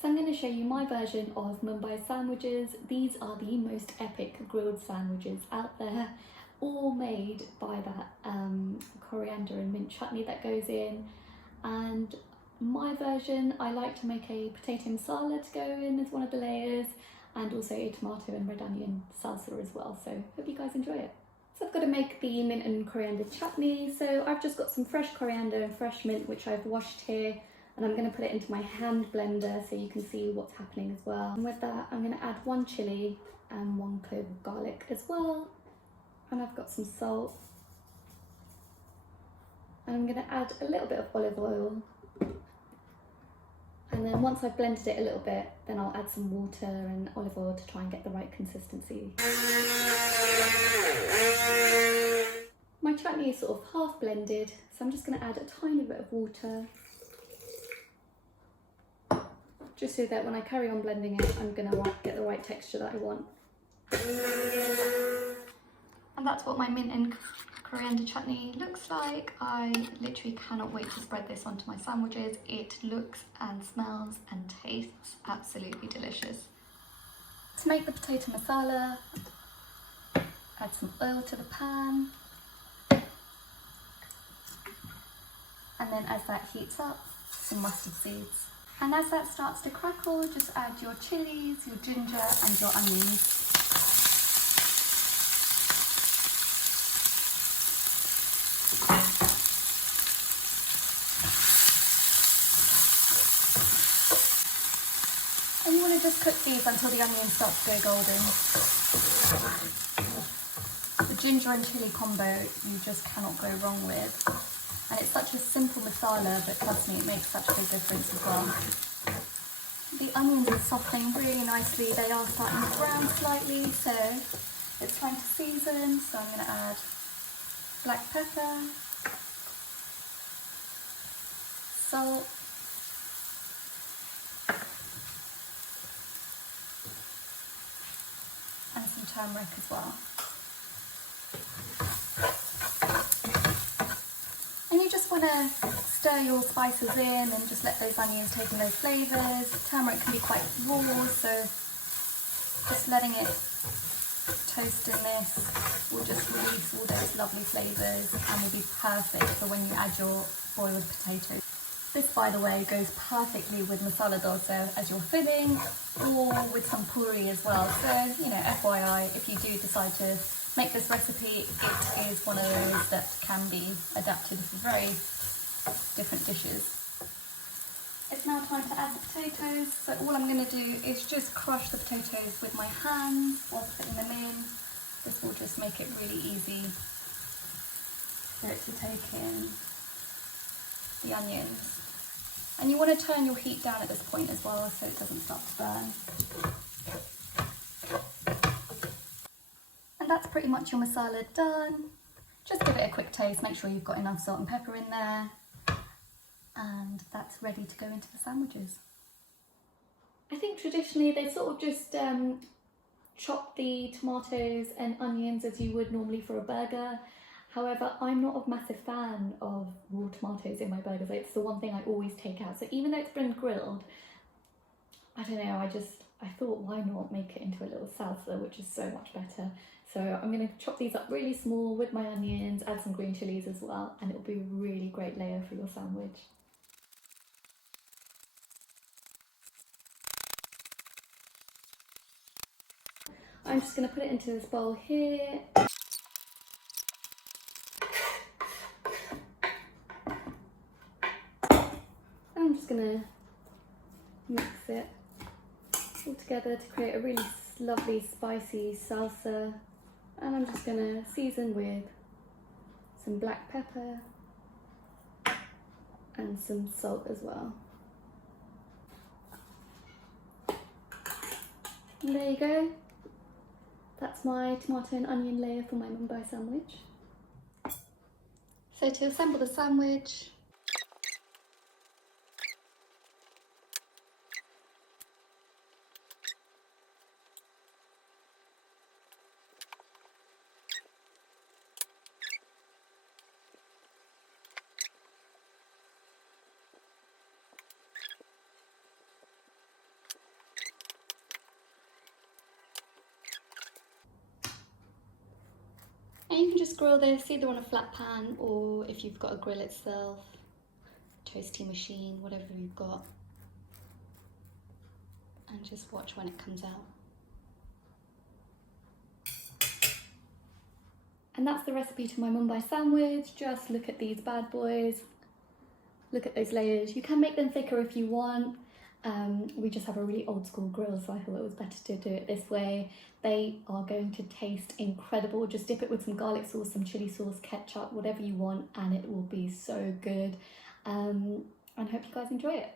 So I'm going to show you my version of Mumbai sandwiches. These are the most epic grilled sandwiches out there, all made by that coriander and mint chutney that goes in. And my version, I like to make a potato masala to go in as one of the layers, and also a tomato and red onion salsa as well. So hope you guys enjoy it. So I've got to make the mint and coriander chutney. So I've just got some fresh coriander and fresh mint, which I've washed here. And I'm going to put it into my hand blender so you can see what's happening as well. And with that, I'm going to add 1 chilli and 1 clove of garlic as well. And I've got some salt. And I'm going to add a little bit of olive oil. And then once I've blended it a little bit, then I'll add some water and olive oil to try and get the right consistency. My chutney is sort of half blended, so I'm just going to add a tiny bit of water. Just so that when I carry on blending it, I'm going to get the right texture that I want. And that's what my mint and coriander chutney looks like. I literally cannot wait to spread this onto my sandwiches. It looks and smells and tastes absolutely delicious. To make the potato masala, add some oil to the pan. And then as that heats up, some mustard seeds. And as that starts to crackle, just add your chillies, your ginger and your onions. And you want to just cook these until the onions start to go golden. The ginger and chilli combo you just cannot go wrong with. And it's such a simple masala, but trust me, it makes such a big difference as well. The onions are softening really nicely. They are starting to brown slightly, so it's time to season. So I'm going to add black pepper, salt, and some turmeric as well. And you just want to stir your spices in and just let those onions take in those flavours. Turmeric can be quite raw, so just letting it toast in this will just release all those lovely flavours and will be perfect for when you add your boiled potatoes. This, by the way, goes perfectly with masala dosa as your filling, or with some puri as well. So, you know, FYI, if you do decide to make this recipe, it is one of those that can be adapted for very different dishes. It's now time to add the potatoes. So all I'm going to do is just crush the potatoes with my hands while putting them in. This will just make it really easy for it to take in the onions. And you want to turn your heat down at this point as well so it doesn't start to burn. And that's pretty much your masala done. Just give it a quick taste, make sure you've got enough salt and pepper in there. And that's ready to go into the sandwiches. I think traditionally they sort of just chop the tomatoes and onions as you would normally for a burger. However, I'm not a massive fan of raw tomatoes in my burgers. It's the one thing I always take out. So even though it's been grilled, I don't know, I thought why not make it into a little salsa, which is so much better. So I'm going to chop these up really small with my onions, add some green chilies as well, and it'll be a really great layer for your sandwich. I'm just going to put it into this bowl here. I'm just going to mix it all together to create a really lovely spicy salsa. And I'm just going to season with some black pepper and some salt as well. And there you go. That's my tomato and onion layer for my Mumbai sandwich. So to assemble the sandwich, just grill this either on a flat pan or if you've got a grill itself, toasty machine, whatever you've got, and just watch when it comes out. And that's the recipe to my Mumbai sandwich. Just look at these bad boys. Look at those layers. You can make them thicker if you want. We just have a really old school grill, so I thought it was better to do it this way. They are going to taste incredible. Just dip it with some garlic sauce, some chili sauce, ketchup, whatever you want, and it will be so good. And hope you guys enjoy it.